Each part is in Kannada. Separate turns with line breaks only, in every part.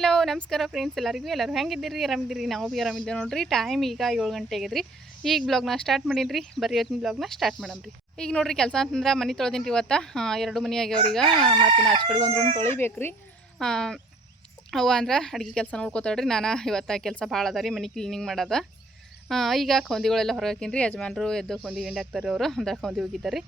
ಹಲೋ ನಮಸ್ಕಾರ ಫ್ರೆಂಡ್ಸ್ ಎಲ್ಲರಿಗೂ? ಎಲ್ಲರೂ ಹೆಂಗಿದ್ದೀರಿ? ಆರಾಮಿದ್ದೀರಿ? ನಾವು ಭೀ ಆರಾಮಿದ್ದೇವೆ ನೋಡ್ರಿ. ಟೈಮ್ ಈಗ ಏಳು ಗಂಟೆ ಆಗಿದ್ರಿ ಈಗ ಬ್ಲಾಗ್ನ ಸ್ಟಾರ್ಟ್ ಮಾಡಿದ್ರಿ ಬರೀ ಇವತ್ತಿನ ಬ್ಲಾಗ್ನ ಸ್ಟಾರ್ಟ್ ಮಾಡಮ್ರಿ. ಈಗ ನೋಡ್ರಿ ಕೆಲಸ ಅಂತಂದ್ರೆ ಮನೆ ತೊಳೆದೀನಿ ರೀ ಇವತ್ತು ಎರಡು ಮನೆ ಆಗ್ಯಾವ್ರೀಗ ಮತ್ತು ಆಚೆ ಕಡೆ ಒಂದು ರೂಮ್ ತೊಳಿಬೇಕು ರೀ ಅವ ಅಂದ್ರೆ ಅಡುಗೆ ಕೆಲಸ ನೋಡ್ಕೋತಾಳ್ರಿ. ನಾನು ಇವತ್ತು ಕೆಲಸ ಭಾಳ ಅದ ರೀ, ಮನೆ ಕ್ಲೀನಿಂಗ್ ಮಾಡೋದ. ಈಗ ಕೊಂದಿಗಳೆಲ್ಲ ಹೊರಗೆ ಹಾಕಿನಿ ರೀ ಯಜಮಾನ್ರು ಎದ್ದು ಕೊಂದಿ ಹಿಂಡಾಕ್ತಾರೆ ಅವರು. ಅಂದ್ರೆ ಕೊಂದಿ ಹೋಗಿದ್ದಾರೆ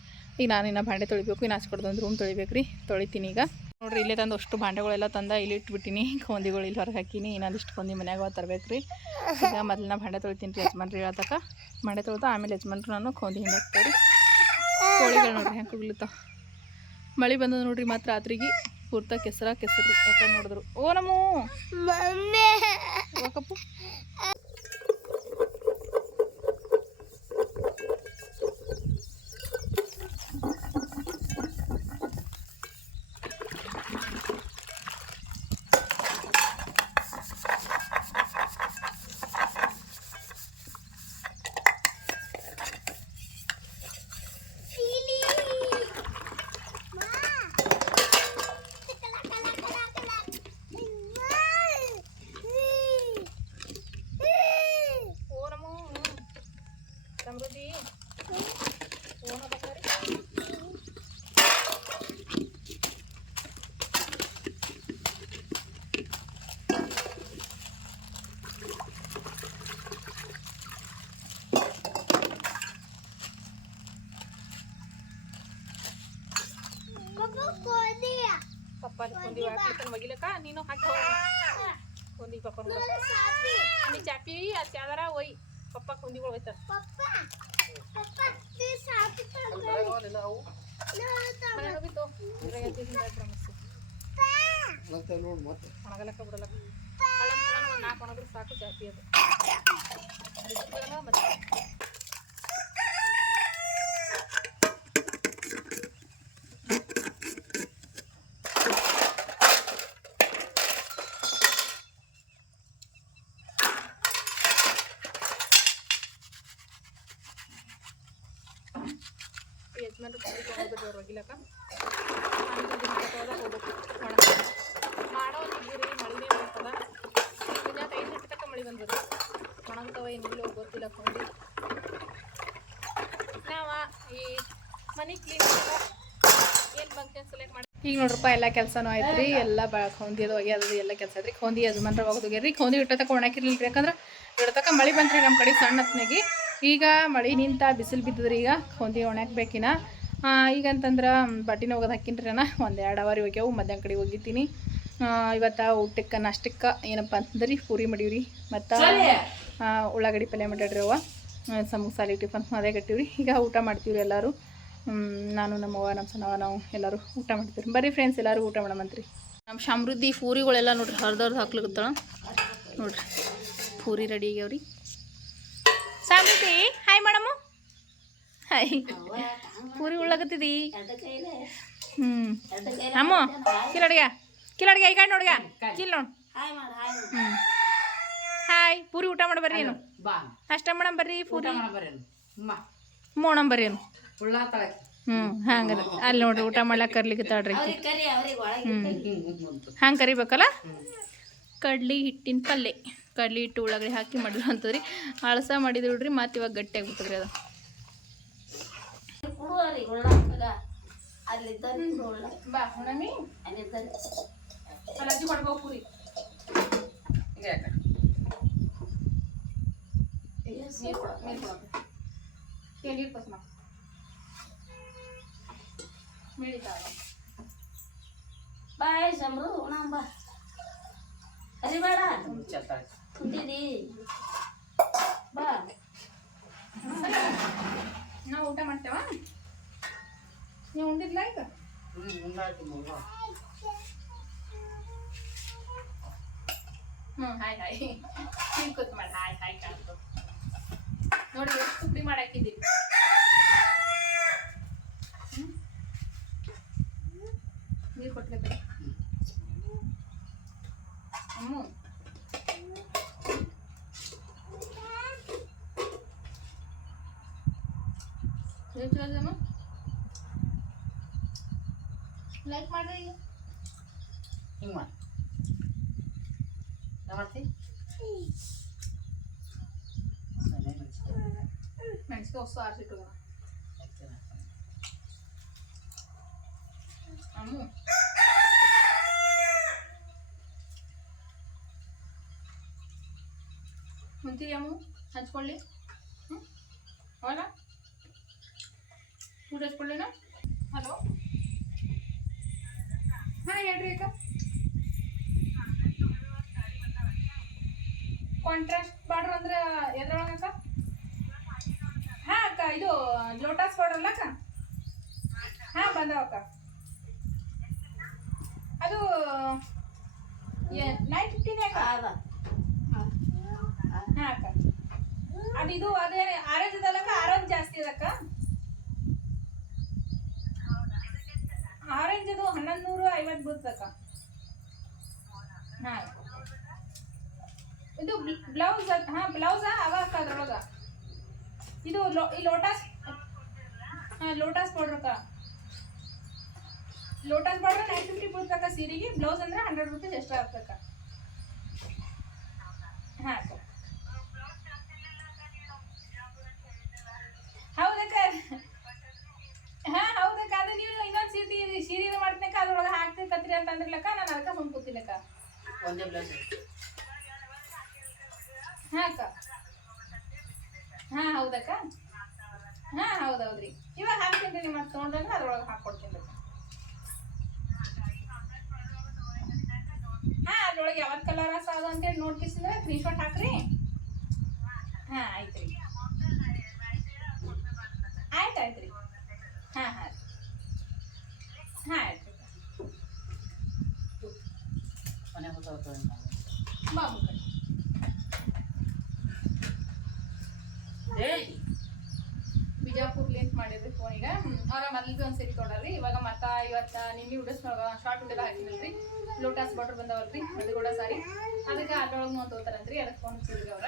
ಈಗ ನಾನು ಇನ್ನು ಭಾಂಡೆ ತೊಳಿಬೇಕು. ಇನ್ನು ಒಂದು ರೂಮ್ ತೊಳಿಬೇಕು ರೀ ತೊಳಿತೀನಿ ಈಗ. ನೋಡ್ರಿ ಇಲ್ಲೇ ತಂದು ಅಷ್ಟು ಭಾಂಡೆಗಳೆಲ್ಲ ತಂದ ಇಲ್ಲಿ ಇಟ್ಬಿಟ್ಟಿನಿ. ಕೊಂದಿಗಳು ಇಲ್ಲಿ ಹೊರಗೆ ಹಾಕಿನಿ. ಇನ್ನೊಂದಿಷ್ಟು ಕೊಂದಿ ಮನ್ಯಾಗ ತರಬೇಕ್ರಿ. ರೀ ಈಗ ನಾ ಭಾಂಡೆ ತೊಳಿತೀನಿ ರೀ ಯಜಮಾನ್ರಿ ಹೇಳತಕ್ಕ. ಭಾಂಡೆ ತೊಳ್ದು ಆಮೇಲೆ ಯಜಮಾನ್ರು ನಾನು ಕೊಂದಿ ಹಿಂದೆ ಹಾಕ್ತೇವೆ ರೀ ಕೋಳಿಗಳು ನೋಡ್ರಿ ಹೆಂಗೆ ಕುಗ್ಲತ್ತಾವ ಮಳೆ ಬಂದದ ನೋಡ್ರಿ ಮತ್ತು ರಾತ್ರಿಗೆ. ಪೂರ್ತ ಕೆಸರ ಕೆಸರು ಯಾಕಂದ್ರೆ ನೋಡಿದ್ರು. ಓ ನಮ್ಮ! ಸಮೃದ್ಧಿ ಓನ ಬಕ್ಕಾರಿ ಪಪ್ಪ ಕೊಂದಿ ಹಾಕ್ಲಿಕ್ಕೆ ಒಗಿಲಕ್ಕ ನೀನು ಹಾಕಿ ಕೊಂದಿ ಪಪ್ಪ ನೀ ಚಾಪಿ ಅದು ಯಾವ್ದಾರ ಒಯ್ ಪಪ್ಪ ಕುಂದಿಗಳು ಹೋಯ್ತಾರ. ಒಣಗಲಕ್ಕ ಒಂದ್ ನಾಲ್ಕು ಒಣಗಿದ್ರೆ ಸಾಕು ಜಾತಿ ಅದು. ಮತ್ತೆ ತೊಗೊಂಡ್ಬಿಟ್ಟು ಹೋಗ್ಬೇಕು. ಮಾಡೋ ಮಳೆನೇ ಬರ್ತದ ಐದು ಗಂಟೆ ಮಳೆ ಬಂದದ. ಒಣಗ್ತಾವ ಏನಿಲ್ಲ ಗೊತ್ತಿಲ್ಲ ಕೊಂಡಿ. ನಾವ ಈ ಮನೆ ಕ್ಲೀನ್ ಏನು ಫಂಕ್ಷನ್ ಸೆಲೆಕ್ಟ್ ಮಾಡಿ. ಈಗ ನೋಡ್ರಪ್ಪ, ಎಲ್ಲ ಕೆಲಸನೂ ಆಯ್ತು ರೀ ಎಲ್ಲ ಬ ಕೊಂದಿದು ಒಗ್ಯೋದು ಎಲ್ಲ ಕೆಲಸ ಐತ್ರಿ ಕೊಂದಿ ಯಜಮಾನ್ರ ಒಗದೋಗ್ಯಾರ ರೀ ಇಟ್ಟ ತಕ ಒಣಕಿರ್ಲಿಲ್ಲ ರೀ ಯಾಕಂದ್ರೆ ಇಡತಕ್ಕ ಮಳೆ ಬಂತ್ರಿ ನಮ್ಮ ಕಡೆ ಸಣ್ಣ ಈಗ ಮಳೆ ನಿಂತ ಬಿಸಿಲು ಬಿದ್ದದ್ರಿ ಈಗ ಕೊಂದಿ ಒಣಗ್ಬೇಕಿನ ಈಗಂತಂದ್ರೆ ಬಟ್ಟಿನ ಹೋಗೋದು ಹಾಕಿನ್ರಿ ಅಣ್ಣ. ಒಂದು ಎರಡು ಅವರ್ ಹೋಗ್ಯಾವು ಮಧ್ಯಾಹ್ನ ಕಡೆ ಹೋಗಿದ್ದೀನಿ. ಇವತ್ತು ಊಟಕ್ಕೆ ನಾಷ್ಟಕ್ಕೆ ಏನಪ್ಪ ಅಂತಂದ್ರೆ ರೀ ಪೂರಿ ಮಾಡೀವ್ರಿ. ಮತ್ತು ಉಳ್ಳಾಗಡ್ಡಿ ಪಲ್ಯ ಮಾಡ್ಯಾಡ್ರಿ ಅವ ಸಮೋಸಾಲಿ ಟಿಫನ್ ಅದೇ ಕಟ್ಟಿವ್ರಿ. ಈಗ ಊಟ ಮಾಡ್ತೀವ್ರಿ ಎಲ್ಲರೂ. ಹ್ಮ್, ನಾನು ನಮ್ಮವ್ವ ನಮ್ಮ ಸಣ್ಣವ ನಾವು ಎಲ್ಲರೂ ಊಟ ಮಾಡ್ತೀವಿ ಬರ್ರಿ ಫ್ರೆಂಡ್ಸ್ ಎಲ್ಲರೂ ಊಟ ಮಾಡಮಂತ್ರಿ ನಮ್ಮ ಸಮೃದ್ಧಿ ಪೂರಿಗಳೆಲ್ಲ ನೋಡ್ರಿ ಹರಿದವ್ರದ್ದು ಹಾಕ್ಲಿಕ್ಕತ್ತಾಳ ನೋಡ್ರಿ puri ready ಆಗ್ಯಾವ್ರಿ. Samruddhi hi madam hi. Puri ಉಳ್ಳಾಗತ್ತಿದಿ? ಹ್ಞೂ ಅಮ್ಮ ಕಿಲ್ ಅಡ್ಗೆ. ಕಿಲ್ ಈ ಕಡೆ ನೋಡ್ಗ ಕಿಲ್ ನೋಡು. ಹ್ಞೂ ಹಾಯ್ ಪೂರಿ ಊಟ ಮಾಡ ಬರ್ರಿ ಏನು ಅಷ್ಟ ಮೇಡಮ್ ಬರ್ರಿ ಪೂರಿ. ಮೋಣಮ್ ಬರ್ರಿ ಏನು ಹ್ಞೂ ಹಂಗದ ಅಲ್ಲಿ ನೋಡ್ರಿ ಊಟ ಮಾಡ್ಲಾಕ ಕರ್ಲಿಕ್ಕತ್ತಾಳ್ರಿ ಹ್ಞೂ ಹಂಗೆ ಕರಿಬೇಕಲ್ಲ? ಕಡ್ಲಿ ಹಿಟ್ಟಿನ ಪಲ್ಯ ಕಡ್ಲಿ ಹಿಟ್ಟು ಉಳ್ಳಾಗಡ್ಡಿ ಹಾಕಿ ಮಾಡಿದ್ರು ಅಂತದ್ರಿ ಅಳಸ ಮಾಡಿದ್ರು ನೋಡ್ರಿ ಮತ್ತೆ ಇವಾಗ ಗಟ್ಟಿ ಆಗ್ಬಿಟ್ಟದ್ರಿ ಅದು. ಬಾ ಹುಣಮಿ ಅಲ್ಲಜ್ಜಿ ಕೊಡ್ಬೇಕು ಪೂರಿ ನೀರು ಕೊಡ ನೀರು ಕೊಡ ನೀರು ಪಸ್ಮ ಮಿಳಿತಾವ
ಬಾಯ್ ಸಮರು ಉಣಂಬ ಅರಿಬೇಡ
ಚೆತ್ತಾಳೆ
ಕುಂತಿದಿ ಬಾ
ನಾವು ಊಟ ಮಾಡ್ತೇವ ನೀವು ಉಂಡಿಲ್ಲ ಈಗ
ಹ್ಞೂ
ಹಾಯ್ ಹಾಯ್. ಹಿಂಗೆ ಕೂತ್ ಮಾಡಿ ಹಾಯ್ ಹಾಯ್ ಕಾಣ್ತು ನೋಡಿ ಎಷ್ಟು ಪುಡಿ ಮಾಡಿ ಹಾಕಿದ್ದೀವಿ ನೀರು ಕೊಟ್ಬೇಕು ಅಮ್ಮು ಎಷ್ಟು ಅಮ್ಮ ಲೈಕ್ ಮಾಡ್ರಿ ಈಗ
ಹಿಂಗೆ ಮಾಡಿ ಏನ್ ಮಾಡ್ತಿ ಸರಿ ಮೆಣಸಿನ್ಕಾಯಿ
ಮೆಣಸಿಗೆ ಹೊಸ ಆರಿಸಿಟ್ಟು
ಹಾಕ್ತೀನಿ.
ಅಮ್ಮು ಮುಂತಿರಿ ಅಮ್ಮು ಹಂಚ್ಕೊಳ್ಳಿ ಹ್ಞೂ ಹೌದಾ ಊಟ ಹಚ್ಕೊಳ್ಳಿನ ಹಲೋ ಹಾಂ ಹೇಳ್ರಿ ಅಕ್ಕ ಕಾಂಟ್ರಾಸ್ಟ್ ಬಾರ್ಡರ್ ಅಂದ್ರೆ ಎದ್ರೊಳಗೆ ಅಕ್ಕ? ಹಾ ಅಕ್ಕ, ಇದು ಲೋಟಸ್ ಬಾರ್ಡರ್ ಅಲ್ಲ ಅಕ್ಕ? ಹಾ ಬಂದವಕ್ಕ ಅದು ನೈನ್ ಫಿಫ್ಟಿನೇ ಅಕ್ಕ? ಹಾ, ಅಕ್ಕ. ಅದು ಇದು, ಅದೇ ಆರೆಂಜ್ ಅದಲ್ಲಕ್ಕ ಆರೆಂಜ್ ಜಾಸ್ತಿ ಅದಕ್ಕ ಆರೆಂಜ್ ಅದು ಹನ್ನೊಂದು ನೂರು ಐವತ್ತು ಬೀಳ್ತಕ್ಕ ಹಾಂ. ಇದು ಬ್ಲೌಸ್ ಹಾಂ, ಬ್ಲೌಸ? ಅವ ಅಕ್ಕ ಅದ್ರೊಳಗ. ಇದು ಲೋ, ಈ ಲೋಟಸ್, ಹಾಂ, ಲೋಟಸ್ ಪೌಡ್ರಕ್ಕ ಲೋಟಸ್ ಬಾರ್ಡ್ರ್ ನೈನ್ ಫಿಫ್ಟಿ ಬೀಳ್ತಕ್ಕ ಸೀರೆಗೆ? ಬ್ಲೌಸ್ ಅಂದ್ರೆ ಹಂಡ್ರೆಡ್ ರುಪೀಸ್ ಎಕ್ಸ್ಟ್ರಾ ಆಗ್ತಕ್ಕ ಹಾಂ ಅಕ್ಕ? ಹೌದಕ್ಕ ಹಾ ಹೌದಕ್ಕ ಅದು ನೀವು ಇನ್ನೊಂದು ಸೀರೆ ಸೀರೆ ಮಾಡ್ತನಕ ಅದ್ರೊಳಗೆ ಹಾಕ್ತಿರ್ಕತ್ರಿ ಅಂತ ಅಂದ್ರಲಕ್ಕ, ನಾನು ಅದಕ್ಕೆ ಸುಮ್
ಬ್ಲೌಸ್.
ಹಾ ಅಕ್ಕ ಹಾ, ಹೌದಕ್ಕ? ಹಾ ಹೌದು ಹೌದ್ರಿ ಇವಾಗ ಹಾಕ್ತೀನಿ ರೀ ಮತ್ತೆ ತೊಗೊಂಡ್ರೆ ಅದ್ರೊಳಗೆ ಹಾಕ್ಕೊಡ್ತೀನಿ ರೀ. ಹಾ, ಅದ್ರೊಳಗೆ ಯಾವತ್ತು ಕಲರ್ ಸಾದು ಅಂತೇಳಿ ನೋಡ್ತಿಸಿದ್ರೆ ಸ್ಕ್ರೀನ್ ಶಾಟ್ ಹಾಕ್ರಿ. ಹಾ, ಆಯ್ತು ರೀ. ಆಯ್ತು ಆಯ್ತು ರೀ. ಹಾಂ ಹಾಂ ಹಾಂ, ಆಯ್ತು
ಮನೆ ಹೋಗ್ತಾವ
ಬಾ ಮುಖ
ಏಯ್
ಬಿಜಾಪುರ್ಲಿಂತ ಮಾಡಿದ್ರಿ ಫೋನಿಗೆ ಅವ್ರ ಮೊದಲು ಒಂದು ಸರಿ ತೊಗೊಂಡ್ರಿ ಇವಾಗ ಮತ್ತ ಇವತ್ತ ನಿನ್ನೆ ಉಡಸ್ನೊಳಗ ಶಾರ್ಟ್ ಉಡದ ಹಾಕಿದ್ರಿ ಲೋಟಸ್ ಬಾರ್ಡರ್ ಬಂದವಲ್ರಿ ಅದು ಕೂಡ ಸಾರಿ. ಅದಕ್ಕೆ ಅದ್ರೊಳಗೆ ಒಂದು ತಗೋತಾರಂತ್ರಿ ಅದಕ್ಕೆ ಫೋನ್ ಹಚ್ಚಿದ್ರಿ ಅವ್ರ.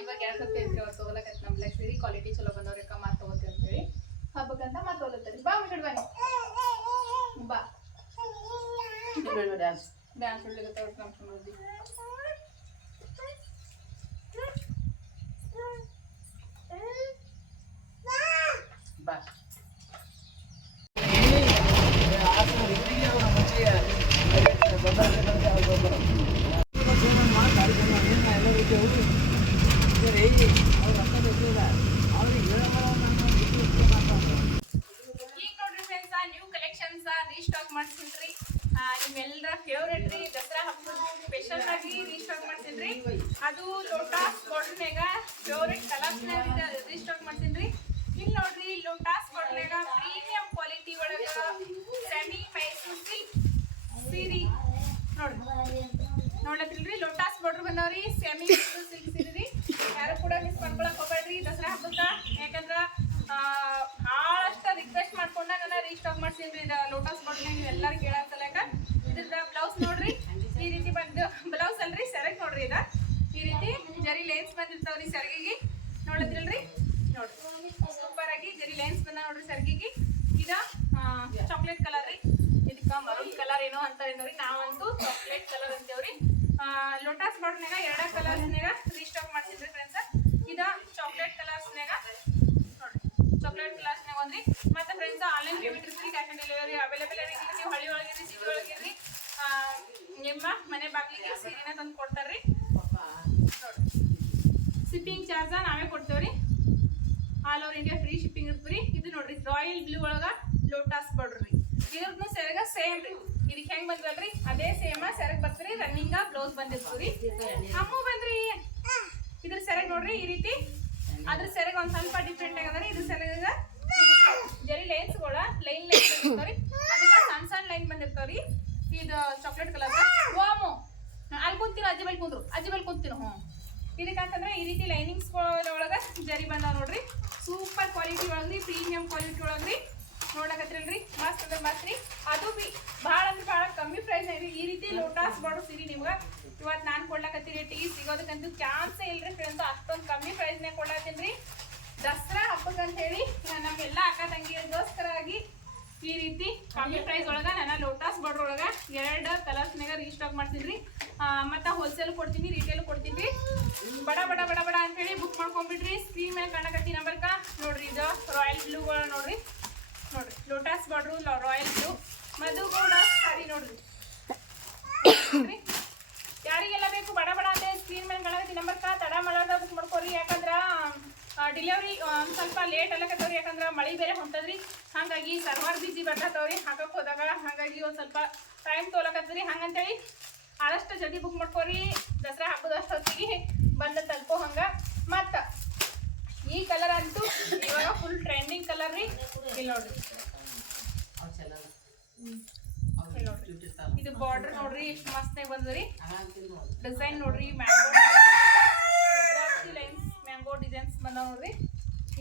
ಇವಾಗ ಎರಡು ಸತ್ತಿ ಐತ್ರಿ ಅವ್ರು ನಮ್ಮ ಸೀರೆ ಕ್ವಾಲಿಟಿ ಚಲೋ ಬಂದವ್ರಿ ಅಕ್ಕ ಮಾತು ತಗೋತೀವಿ ಅಂತ ಹೇಳಿ. ಹಬ್ಬಕ್ಕಂತ ಮಾತು ತೊಗೊಲತ್ತರಿ ಬಾ ಮುಗಿಡ್ ಬನ್ನಿ. ಬಾ.
ಡ್ಯಾನ್ಸ್
ಡ್ಯಾನ್ಸ್ ಹೊಡ್ಲಿಕ್ಕೆ ನಮ್ಮ ಮಂದಿ
ಬಾ
ಈಗ ನೋಡ್ರಿ ಫ್ರೆಂಡ್ಸ್ ನ್ಯೂ ಕಲೆಕ್ಷನ್ಸ್ ರೀಸ್ಟಾಕ್ ಮಾಡ್ಸಿನ್ರಿ ನಿಮ್ಮೆಲ್ಲರ ಫೇವ್ರೆಟ್ ರೀ ದಸರಾ ಹಬ್ಬದ ಸ್ಪೆಷಲ್ ಆಗಿ ರೀಸ್ಟಾಕ್ ಮಾಡ್ಸಿನ್ರಿ ಅದು ಲೋಟಾಸ್ ಬಾರ್ಡರ್ನಾಗ ಫೇವ್ರೆಟ್ ಕಲರ್ಸ್ನಾಗ ರೀಸ್ಟಾಕ್ ಮಾಡ್ಸಿನ್ರಿ ಇಲ್ಲಿ ನೋಡ್ರಿ ಲೋಟಾಸ್ ಬಾರ್ಡರ್ನಾಗ ಪ್ರೀಮಿಯಂ ಕ್ವಾಲಿಟಿ ಒಳಗ ಸೆಮಿ ಮೈಸೂರ್ ಸಿಲ್ಕ್ ಸೀರಿ ನೋಡ್ರಿ ನೋಡ್ಲತ್ತಿಲ್ರಿ ಲೋಟಾಸ್ ಬಾರ್ಡರ್ ಬಂದವ್ರಿ ಸೆಮಿ ಮೈಸೂರ್ ಸಿಲ್ಕ್ ಸೀರೆ ರೀ ಯಾರು ಕೂಡ ಮಿಸ್ ಮಾಡ್ಕೊಳಕ್ ಹೋಗ್ಬೇಡ್ರಿ ದಸರಾ ಹಬ್ಬಕ್ಕ ಯಾಕಂದ್ರ ಭಾಳಷ್ಟ ರಿಕ್ವೆಸ್ಟ್ ಮಾಡ್ಕೊಂಡ ನಾನು ರೀಸ್ಟಾಕ್ ಮಾಡ್ಸಿನ್ರಿ ಇದು ಲೋಟಸ್ ಬಾರ್ಡರ್ ನೀವು ಎಲ್ಲರೂ ಕೇಳತ್ತಲಕ ಇದ್ರದ ಬ್ಲೌಸ್ ನೋಡ್ರಿ ಈ ರೀತಿ ಬಂದು ಬ್ಲೌಸ್ ಅಲ್ರಿ ಸೆರಗ್ ನೋಡ್ರಿ ಇದ ಈ ರೀತಿ ಜರಿ ಲೇನ್ಸ್ ಬಂದಿರ್ತಾವ್ರಿ ಸೆರಗಿಗೆ ನೋಡದ್ರಲ್ರಿ ನೋಡ್ರಿ ಸೂಪರ್ ಆಗಿ ಜರಿ ಲೈನ್ಸ್ ಬಂದ ನೋಡ್ರಿ ಸರ್ಗಿಗೆ. ಇದ ಚಾಕ್ಲೇಟ್ ಕಲರ್ ರೀ. ಇದಕ್ಕ ಮರೂನ್ ಕಲರ್ ಏನೋ ಅಂತಾರೆ ನೋಡ್ರಿ ನಾವಂತೂ ಚಾಕ್ಲೇಟ್ ಕಲರ್ ಅಂತೇವ್ರಿ. ಲೋಟಸ್ ಬಾರ್ಡ್ನಾಗ ಎರಡ ಕಲರ್ಸ್ನಾಗ ರೀಸ್ಟಾಕ್ ಮಾಡ್ತಿದ್ರಿ ಫ್ರೆಂಡ್ಸ್ ಇದ ಚಾಕ್ಲೇಟ್ ಕಲರ್ಸ್ನಾಗ ನೋಡ್ರಿ. ಚಾಕ್ಲೇಟ್ ಕಲರ್ಸ್ನಾಗ ಒಂದ್ರಿ. ಮತ್ತೆ ಫ್ರೆಂಡ್ಸ್ ಆನ್ಲೈನ್ ಪೇಮೆಂಟ್ ಇರ್ತೀರಿ ಕ್ಯಾಶ್ ಆನ್ ಡೆಲಿವರಿ ಅವೈಲೇಬಲ್ ಇರಲಿ ನೀವು ಹಳ್ಳಿ ಒಳಗಿರಿ ಸಿಟಿ ಒಳಗಿರ್ರಿ ಆ, ನಿಮ್ಮ ಮನೆ ಬಾಗಿಲಿಗೆ ಸೀರೆನ ತಂದು ಕೊಡ್ತಾರ್ರಿ. ನೋಡ್ರಿ. Shipping charge all over India free shipping ಇರ್ತದ್ರಿ ಇದು ನೋಡ್ರಿ ರಾಯಲ್ ಬ್ಲೂ ಒಳಗ ಲೋಟಸ್ ರೀ. ಇದ್ರದ್ದು ಸೆರಗ ಸೇಮ್ ರೀ. ಇದಕ್ಕೆ ಹೆಂಗ್ ಬಂದ್ವಲ್ರಿ? ಅದೇ ಸೇಮ್ ಸೆರಗ್ ಬರ್ತೀರಿ ರನ್ನಿಂಗ ಬ್ಲೌಸ್ ಬಂದಿರ್ತದ್ರಿ ಅಮ್ಮು ಬಂದ್ರಿ. ಇದ್ರ ಸೆರಗ್ ನೋಡ್ರಿ, ಈ ರೀತಿ. ಅದ್ರ ಸೆರೆಗ್ ಒಂದ್ ಸ್ವಲ್ಪ ಡಿಫ್ರೆಂಟ್ ಆಗದ್ರಿ ಇದ್ರ ಸೆರಗ ಜರಿ ಲೈನ್ಸ್ಗಳ ಲೈನ್ ಲೈನ್ ಅದಕ್ಕೆ ಸಣ್ಣ ಸಣ್ಣ ಲೈನ್ ಬಂದಿರ್ತಾವ್ರಿ ಇದು ಚಾಕ್ಲೇಟ್ ಕಲರ್ ಓಮು ಅಲ್ಲಿ ಕುಂತಿನ ಅಜ್ಜಿ ಬಲ್ ಕುಂದ್ರು ಅಜ್ಜಿ ಬಲ್ ಕುಂತಿನ ಹ್ಞೂ ಇದಕ್ಕಂತಂದ್ರೆ ಈ ರೀತಿ ಲೈನಿಂಗ್ಸ್ ಒಳಗ ಜರಿ ಬಂದಾವ ನೋಡ್ರಿ. ಸೂಪರ್ ಕ್ವಾಲಿಟಿ ಒಳಗ್ರಿ ಪ್ರೀಮಿಯಂ ಕ್ವಾಲಿಟಿ ಒಳಗ್ರಿ. ನೋಡಕತ್ರಿಲ್ರಿ ಮಸ್ತ್ ಅಂದ್ರೆ ಮಸ್ತ್ ರೀ. ಅದು ಬಿ ಭಾಳ ಅಂದ್ರೆ ಭಾಳ ಕಮ್ಮಿ ಪ್ರೈಸ್ ರೀ ಈ ರೀತಿ ಲೋಟಾಸ್ ಬಾಡು ಸಿರಿ ನಿಮ್ಗೆ ಇವತ್ತು ನಾನು ಕೊಡ್ಲಕತ್ತೀರಿ ಟೀ ಸಿಗೋದಕ್ಕಂತೂ ಚಾನ್ಸೇ ಇಲ್ರಿ ಫ್ರೆಂಡ್ಸ್ ಅಷ್ಟೊಂದು ಕಮ್ಮಿ ಪ್ರೈಸ್ನೇ ಕೊಡ್ಲತ್ತೀನಿ ರೀ ದಸರಾ ಹಬ್ಬಕ್ಕೆ ಅಂತ ಹೇಳಿ ನಮ್ಮೆಲ್ಲ ಅಕ್ಕ ತಂಗಿಯರಿಗೋಸ್ಕರವಾಗಿ ಈ ರೀತಿ ಕಮ್ಮಿ ಪ್ರೈಸ್ ಒಳಗ ನನ್ನ ಲೋಟಾಸ್ ಬಾರ್ಡರ್ ಒಳಗ ಎರಡು ಕಲರ್ಸ್ನಾಗ ರೀಸ್ಟಾಕ್ ಮಾಡ್ತೀನಿ ಮತ್ತು ಹೋಲ್ಸೇಲ್ ಕೊಡ್ತೀನಿ ರಿಟೇಲ್ ಕೊಡ್ತೀನಿ. ಬಡ ಬಡ ಬಡ ಬಡ ಅಂತೇಳಿ ಬುಕ್ ಮಾಡ್ಕೊಂಡ್ಬಿಡ್ರಿ. ಸ್ಕ್ರೀನ್ ಮೇಲೆ ಕಾಣಕತ್ತಿ ನಂಬರ್ಕ ನೋಡ್ರಿ ಇದು ರಾಯಲ್ ಬ್ಲೂಗಳು ನೋಡ್ರಿ. ನೋಡ್ರಿ lotus border royal blue Madhugowda sari ನೋಡ್ರಿ. ಯಾರಿಗೆಲ್ಲ ಬೇಕು, ಬಡ ಬಡ ಅಂತ ಸ್ಕ್ರೀನ್ ಮೇಲೆ ಕಾಣಕತ್ತಿ ನಂಬರ್ಕ ತಡ ಮಾಡೋದ ಬುಕ್ ಮಾಡ್ಕೊರಿ ಯಾಕಂದ್ರ ಡಿಲಿವರಿ ಒಂದು ಸ್ವಲ್ಪ ಲೇಟ್ ಅಲ್ಲಕತ್ತವ್ರಿ ಯಾಕಂದ್ರೆ ಮಳೆ ಬೇರೆ ಹೊಂಟದ್ರಿ. ಹಾಗಾಗಿ ಸರ್ವರ್ ಬಿಜಿ ಬರ್ಲತ್ತವ್ರಿ. ಹಾಕಕ್ಕೆ ಹೋದಾಗ, ಹಾಗಾಗಿ ಒಂದು ಸ್ವಲ್ಪ ಟೈಮ್ ತೊಗೊಳಕತ್ತದ್ರಿ ಹಂಗಂತೇಳಿ ಆದಷ್ಟು ಜಲ್ದಿ ಬುಕ್ ಮಾಡ್ಕೋರಿ. ದಸರಾ ಹಬ್ಬದ ಹೊತ್ತಿಗೆ ಬಂದ ತಲುಪೋ ಹಂಗ. ಮತ್ತು ಈ ಕಲರ್ ಅಂತೂ ಇವಾಗ ಫುಲ್ ಟ್ರೆಂಡಿಂಗ್ ಕಲರ್ ರೀ. ಇಲ್ಲಿ ನೋಡ್ರಿ. ಇದು ಬಾರ್ಡರ್ ನೋಡ್ರಿ ಎಷ್ಟು ಮಸ್ತ್ ಬಂದ್ರಿ ಡಿಸೈನ್ ನೋಡ್ರಿ ಮ್ಯಾಂಗೋ ಲೈನ್ಸ್ ಮ್ಯಾಂಗೋ ಡಿಸೈನ್ಸ್ ಬಂದಾವ ನೋಡ್ರಿ.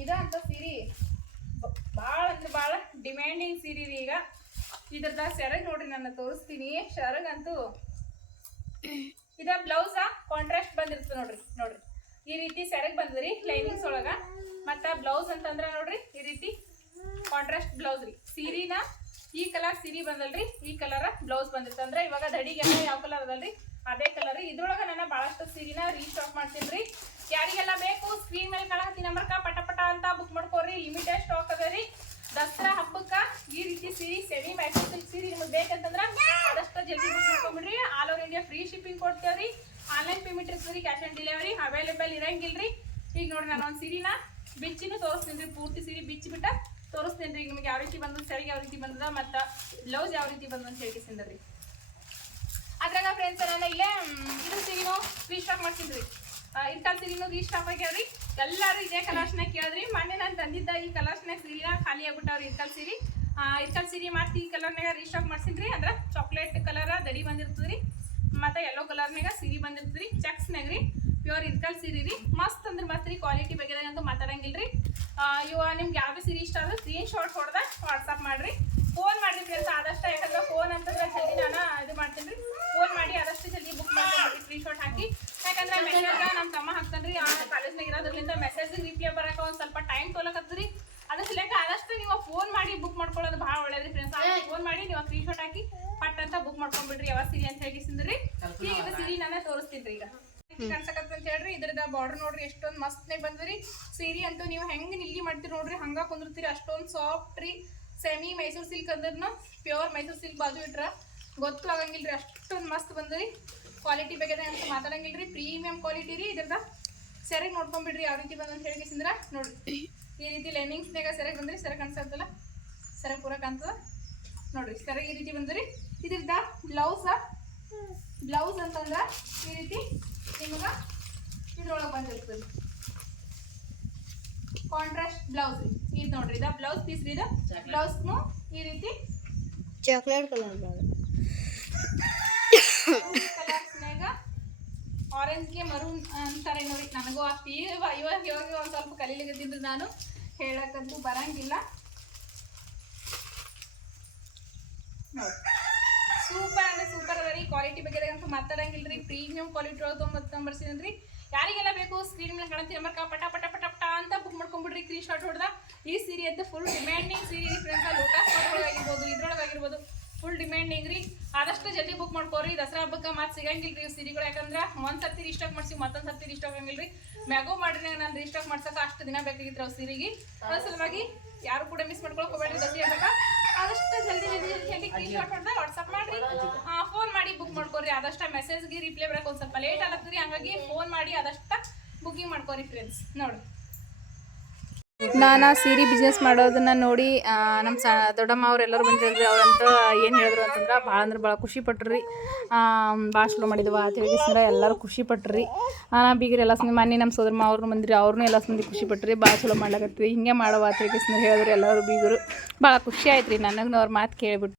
ಇದ ಅಂತ ಸೀರೆ. ಭಾಳ ಅಂದ್ರೆ ಭಾಳ ಡಿಮ್ಯಾಂಡಿಂಗ್ ಸೀರೆ ರೀ ಈಗ. ಇದ್ರದ ಸೆರಗ್ ನೋಡ್ರಿ, ನನ್ನ ತೋರಿಸ್ತೀನಿ. ಸೆರಗ್ ಅಂತೂ ಇದ ಬ್ಲೌಸ ಕಾಂಟ್ರಾಸ್ಟ್ ಬಂದಿರ್ತದೆ ನೋಡ್ರಿ ನೋಡ್ರಿ. ಈ ರೀತಿ ಸೆರಗ್ ಬಂದ್ರಿ ಲೈನಿಂಗ್ಸ್ ಒಳಗ. ಮತ್ತ ಬ್ಲೌಸ್ ಅಂತಂದ್ರ ನೋಡ್ರಿ, ಈ ರೀತಿ ಕಾಂಟ್ರಾಸ್ಟ್ ಬ್ಲೌಸ್ ರೀ. ಸೀರಿನ ಈ ಕಲರ್ ಸೀರೆ ಬಂದಲ್ರಿ, ಈ ಕಲರ್ ಬ್ಲೌಸ್ ಬಂದಿರ್ತದೆ. ಅಂದ್ರೆ ಇವಾಗ ದಡಿಗೆಲ್ಲ ಯಾವ ಕಲರ್ ಅದಲ್ರಿ? ಅದೇ ಕಲರ್ ಇದ್ರೊಳಗ ನನ್ನ ಬಹಳಷ್ಟು ಸೀರಿನ ರೀಸ್ಟಾಕ್ ಮಾಡ್ತೀನಿ ರೀ ಯಾರಿಗೆಲ್ಲ ಬೇಕು ಸ್ಕ್ರೀನ್ ಮೇಲೆ ಕಾಣಕತ್ತಿ ನಂಬರ್ಕ ಪಟ ಪಟ ಅಂತ ಬುಕ್ ಮಾಡ್ಕೊರಿ ಲಿಮಿಟೆಡ್ ಸ್ಟಾಕ್ ಅದ ರೀ ದಸರಾ ಹಬ್ಬಕ್ಕ ಈ ರೀತಿ ಸೀರೆ ಸೆಮಿ ಮ್ಯಾಚಿಂಗ್ ಸಿಲ್ಕ್ ಸೀರೆ ನಿಮಗೆ ಬೇಕಂತಂದ್ರ ಆದಷ್ಟು ಜಲ್ದಿ ಬುಕ್ ಮಾಡ್ಕೊಂಬಿಡ್ರಿ ಆಲ್ ಓವರ್ ಇಂಡಿಯಾ ಕೊಡ್ತೇವ್ರಿ ಆನ್ಲೈನ್ ಪೇಮೆಂಟ್ ಇರ್ತದ್ರಿ ಕ್ಯಾಶ್ ಆನ್ ಡೆಲಿವರಿ ಅವೈಲೇಬಲ್ ಇರಂಗಿಲ್ರಿ. ಈಗ ನೋಡಿ ನಾನು ಒಂದು ಸೀರಿನ ಬಿಚ್ಚಿನೂ ತೋರಿಸ್ತೀನಿ ರೀ, ಪೂರ್ತಿ ಸೀರೆ ಬಿಚ್ಚಿಬಿಟ್ಟ ತೋರಿಸ್ತೀನಿ ರೀ, ನಿಮ್ಗೆ ಯಾವ ರೀತಿ ಬಂದದ ಸರಿಗೆ ಯಾವ ರೀತಿ ಬಂದದ, ಮತ್ತು ಬ್ಲೌಸ್ ಯಾವ ರೀತಿ ಬಂದದ ಅಂತ ಹೇಳ್ತೀನಿ ರೀ. ಅದ್ರಾಗ ಫ್ರೆಂಡ್ಸ್ ನಾನು ಇಲ್ಲೇ ಇದ್ರ ಸೀರಿನೂ ರೀಸ್ಟಾಕ್ ಮಾಡ್ತಿದ್ರಿ ಇಂಥ ಸೀರಿನೂ ರೀಸ್ಟಾಕ್ ಆಗ್ಯಾವ್ರಿ ಎಲ್ಲರೂ ಇದೇ ಕಲಾಶ್ನ ಕೇಳಿದ್ರಿ. ಮೊನ್ನೆ ನಾನು ತಂದಿದ್ದ ಈ ಕಲಾಶ್ನ ಸೀರಿನ ಖಾಲಿ ಆಗ್ಬಿಟ್ಟವ್ರಿ ಇಂಥ ಸೀರೆ. ಇಂಥ ಸೀರೆ ಮತ್ತೆ ಈ ಕಲರ್ನಾಗ ರೀಸ್ಟಾಕ್ ಮಾಡ್ಸಿನ್ರಿ. ಅಂದ್ರೆ ಚಾಕ್ಲೇಟ್ ಕಲರ ದಡಿ ಬಂದಿರ್ತದ್ರಿ. ಮತ್ತು ಯೆಲ್ಲೋ ಕಲರ್ನಾಗ ಸೀರೆ ಬಂದಿರ್ತೀರಿ ಚೆಕ್ಸ್ನಾಗ ರೀ ಪ್ಯೂರ್ ಇರ್ಕಲ್ ಸೀರೆ ರೀ. ಮಸ್ತ್ ಅಂದ್ರೆ ಮಸ್ತ್ ರೀ ಕ್ವಾಲಿಟಿ ಬಗ್ಗೆ ಮಾತಾಡಂಗಿಲ್ಲ ರೀ ಇವ ನಿಮ್ಗೆ ಯಾವ ಸೀರೆ ಇಷ್ಟ ಆದ್ರೆ ಸ್ಕ್ರೀನ್ ಶಾಟ್ ಹೊಡೆದ ವಾಟ್ಸಪ್ ಮಾಡ್ರಿ. ಫೋನ್ ಮಾಡ್ರಿ ಫ್ರೆಂಡ್ಸ್ ಆದಷ್ಟು ಯಾಕಂದ್ರೆ ಫೋನ್ ಅಂತಂದ್ರೆ ಜಲ್ದಿ ನಾನು ಇದು ಮಾಡ್ತೀನಿ ರೀ ಫೋನ್ ಮಾಡಿ ಆದಷ್ಟು ಜಲ್ದಿ ಬುಕ್ ಮಾಡ್ತೀನಿ ಸ್ಕ್ರೀನ್ ಶಾಟ್ ಹಾಕಿ ಯಾಕಂದ್ರೆ ಮೆಸೇಜ್ ನಮ್ಮ ತಮ್ಮ ಹಾಕ್ತಾನ್ರಿ ಆ ಕಾಲೇಜ್ನಾಗ ಇರೋದ್ರಿಂದ ಮೆಸೇಜ್ ರಿಪ್ಲೈ ಬರಕ್ಕೆ ಒಂದು ಸ್ವಲ್ಪ ಟೈಮ್ ತೊಗೊಳಕತ್ರಿ ಅದ್ರ ಸಲಕ ಆದಷ್ಟು ನೀವು ಫೋನ್ ಮಾಡಿ ಬುಕ್ ಮಾಡ್ಕೊಳ್ಳೋದು ಭಾಳ ಒಳ್ಳೇದ್ರಿ ಫ್ರೆಂಡ್ಸ್ ಫೋನ್ ಮಾಡಿ ನೀವು ಸ್ಕ್ರೀನ್ ಶಾಟ್ ಹಾಕಿ ಪಟ್ ಅಂತ ಬುಕ್ ಮಾಡ್ಕೊಂಡ್ಬಿಡ್ರಿ ಯಾವ ಸೀರೆ ಅಂತ ಹೇಳಿಸಿದ್ರಿ ಈಗ ಇದು ಸೀರೆ ನಾನೇ ತೋರಿಸ್ತೀನಿ ರೀ ಈಗ ಕಾಣ್ಸಕತ್ತ ಅಂತ ಹೇಳ್ರಿ ಇದ್ರದ ಬಾರ್ಡರ್ ನೋಡ್ರಿ ಎಷ್ಟೊಂದು ಮಸ್ತ್ನಾಗ ಬಂದ್ರಿ ಸೀರೆ ಅಂತೂ ನೀವು ಹೆಂಗ್ ನಿಲ್ಗಿ ಮಾಡ್ತೀರಿ ನೋಡ್ರಿ ಹಂಗ ಕುಂದಿರ್ತೀರಿ, ಅಷ್ಟೊಂದು ಸಾಫ್ಟ್ ರೀ. ಸೆಮಿ ಮೈಸೂರು ಸಿಲ್ಕ್ ಅಂದ್ರನ ಪ್ಯೂರ್ ಮೈಸೂರು ಸಿಲ್ಕ್ ಬಾಜು ಇಟ್ರ ಗೊತ್ತು ಆಗಂಗಿಲ್ರಿ, ಅಷ್ಟೊಂದು ಮಸ್ತ್ ಬಂದ್ರಿ ಕ್ವಾಲಿಟಿ ಬಗ್ಗೆ ಅಂತ ಮಾತಾಡಂಗಿಲ್ಲ ರೀ ಪ್ರೀಮಿಯಂ ಕ್ವಾಲಿಟಿ ರೀ ಇದ್ರದ ಸೆರೆಗೆ ನೋಡ್ಕೊಂಬಿಡ್ರಿ ಯಾವ ರೀತಿ ಬಂದಂತ ಹೇಳಿಕೆಸಿಂದ್ರ ನೋಡ್ರಿ. ಈ ರೀತಿ ಲೈನಿಂಗ್ಸ್ನಾಗ ಸೆರೆಗೆ ಬಂದ್ರಿ ಸೆರೆ ಕಾಣಿಸ್ತದಲ್ಲ ಸೆರೆ ಪೂರ ಕಾಣ್ತದ? ನೋಡ್ರಿ ಸೆರೆ ಈ ರೀತಿ ಬಂದ್ರಿ. ಇದ್ರದ ಬ್ಲೌಸ ಬ್ಲೌಸ್ ಅಂತಂದ್ರ ಈ ರೀತಿ ನಿಮಗ ಇದ್ರೊಳಗೆ ಬಂದಿರ್ತದೆ. ಕಾಂಟ್ರಾಸ್ಟ್ ಬ್ಲೌಸ್ ರೀ ಇದು ನೋಡ್ರಿ ಇದ ಬ್ಲೌಸ್ ಪೀಸ್ ರೀ ಇದು. ಬ್ಲೌಸ್ನು ಈ ರೀತಿ.
ಚಾಕ್ಲೇಟ್ ಕಲರ್
ಕಲರ್ಸ್ನಾಗ ಆರೆಂಜ್ಗೆ ಮರೂನ್ ಅಂತಾರೆ ನೋಡಿ ನನಗೂ ಆ ಇವಾಗ ಇವಾಗ ಇವಾಗ ಒಂದು ಸ್ವಲ್ಪ ಕಲೀಲಿಗತ್ತಿದ್ದು ನಾನು ಹೇಳಕ್ಕಂತೂ ಬರಂಗಿಲ್ಲ. ನೋಡಿ. ಸೂಪರ್ ಅಂದ್ರೆ ಸೂಪರ್ ಅದ ರೀ. ಕ್ವಾಲಿಟಿ ಬಗ್ಗೆ ಅಂತೂ ಮಾತಾಡಂಗಿಲ್ಲ ರೀ ಪ್ರೀಮಿಯಂ ಕ್ವಾಲಿಟಿ ಒಳಗೆ ತೊಗೊಂಬತ್ತು ತೊಗೊಂಬರ್ಸಿದ್ರಿ ಯಾರಿಗೆಲ್ಲ ಬೇಕು ಸ್ಕ್ರೀನ್ ಮೇಲೆ ಕಾಣುತ್ತೆ ನಂಬರ್ಕ ಪಟ ಪಟ ಪಟ ಪಟ ಅಂತ ಬುಕ್ ಮಾಡ್ಕೊಂಡ್ಬಿಡ್ರಿ ಕ್ರೀನ್ ಶಾಟ್ ಹೊಡೆದ. ಈ ಸೀರೆ ಅಂತ ಫುಲ್ ಡಿಮ್ಯಾಂಡಿಂಗ್ ಸೀರೆ ರೀ ಫ್ರೆಂಡ್ಸ್ ಲೋಟಸ್ ಆಗಿರ್ಬೋದು ಇದ್ರೊಳಗಾಗಿರ್ಬೋದು ಫುಲ್ ಡಿಮ್ಯಾಂಡಿಂಗ್ ರೀ. ಆದಷ್ಟು ಜಲ್ದಿ ಬುಕ್ ಮಾಡ್ಕೋರಿ. ದಸರಾ ಹಬ್ಬಕ್ಕೆ ಮತ್ತೆ ಸಿಗಂಗಿಲ್ಲ ರೀ ಸೀರೆಗಳು ಯಾಕಂದ್ರೆ ಒಂದು ಸರ್ತಿ ರೀಸ್ಟಾಕ್ ಮಾಡಿಸಿ ಮತ್ತೊಂದು ಸರ್ತಿ ರಿಸ್ಟಾಕ್ ಆಗಂಗಿಲ್ಲ ರೀ ಮ್ಯಾಗೋ ಮಾಡ್ರಿ, ನಾನು ರಿಸ್ಟಾಕ್ ಮಾಡ್ಸಕ್ಕೆ ಅಷ್ಟು ದಿನ ಬೇಕಾಗಿತ್ತು ಅವು ಸೀರೆಗೆ ಅದ್ರ ಸಲುವಾಗಿ ಯಾರು ಕೂಡ ಮಿಸ್ ಮಾಡ್ಕೊಳಕ್ ಹೋಗ್ಬೇಡ್ರಿ ದಸರಾ ಹಬ್ಬಕ್ಕೆ. ಆದಷ್ಟು ಜಲ್ದಿ ಜಲ್ದಿ ಜಲ್ದಿ ಜಲ್ದಿ ಸ್ಕ್ರೀನ್ ಶಾಟ್ ಹೊಡೆದ ವಾಟ್ಸಪ್ ಮಾಡ್ರಿ. ಫೋನ್ ಮಾಡಿ ಬುಕ್ ಮಾಡ್ಕೊರಿ. ಆದಷ್ಟು ಮೆಸೇಜ್ಗೆ ರಿಪ್ಲೈ ಬರಕ್ಕೆ ಒಂದು ಸ್ವಲ್ಪ ಲೇಟ್ ಆಗತ್ತೀರಿ ಹಂಗಾಗಿ ಫೋನ್ ಮಾಡಿ ಆದಷ್ಟು ಬುಕಿಂಗ್ ಮಾಡ್ಕೊರಿ ಫ್ರೆಂಡ್ಸ್ ನೋಡಿ. ನಾನು ಸೀರೆ ಬಿಸ್ನೆಸ್ ಮಾಡೋದನ್ನ ನೋಡಿ ನಮ್ಮ ಸ, ದೊಡ್ಡಮ್ಮ ಅವರೆಲ್ಲರೂ ಬಂದಿದ್ರು, ಅವ್ರಂತ ಏನು ಹೇಳಿದ್ರು ಅಂತಂದ್ರೆ, ಭಾಳ ಅಂದ್ರೆ ಭಾಳ ಖುಷಿ ಪಟ್ರಿ. ಭಾಳ ಚಲೋ ಮಾಡಿದ್ವ ಅಂತ ಹೇಳಿದ್ರೆ ಎಲ್ಲರೂ ಖುಷಿ ಪಟ್ರಿ. ನಾ ಬೀಗರು ಎಲ್ಲ ಸಂದಿ ಮನೆ ನಮ್ಮ ಸೋದರಮ್ಮ ಅವ್ರನ್ನ ಬಂದಿರಿ, ಅವ್ರನ್ನೂ ಎಲ್ಲ ಸಂದಿ ಖುಷಿ ಪಟ್ರಿ. ಭಾಳ ಚಲೋ ಮಾಡ್ಲಾಕತ್ತೀವಿ ಹಿಂಗೆ ಮಾಡವ ಹೇಳಿದ್ರೆ ಹೇಳಿದ್ರು ಎಲ್ಲರೂ ಬೀಗರು. ಭಾಳ ಖುಷಿ ಆಯ್ತು ರೀ ನನಗೂ ಅವ್ರ ಮಾತು ಕೇಳಿಬಿಟ್ಟು.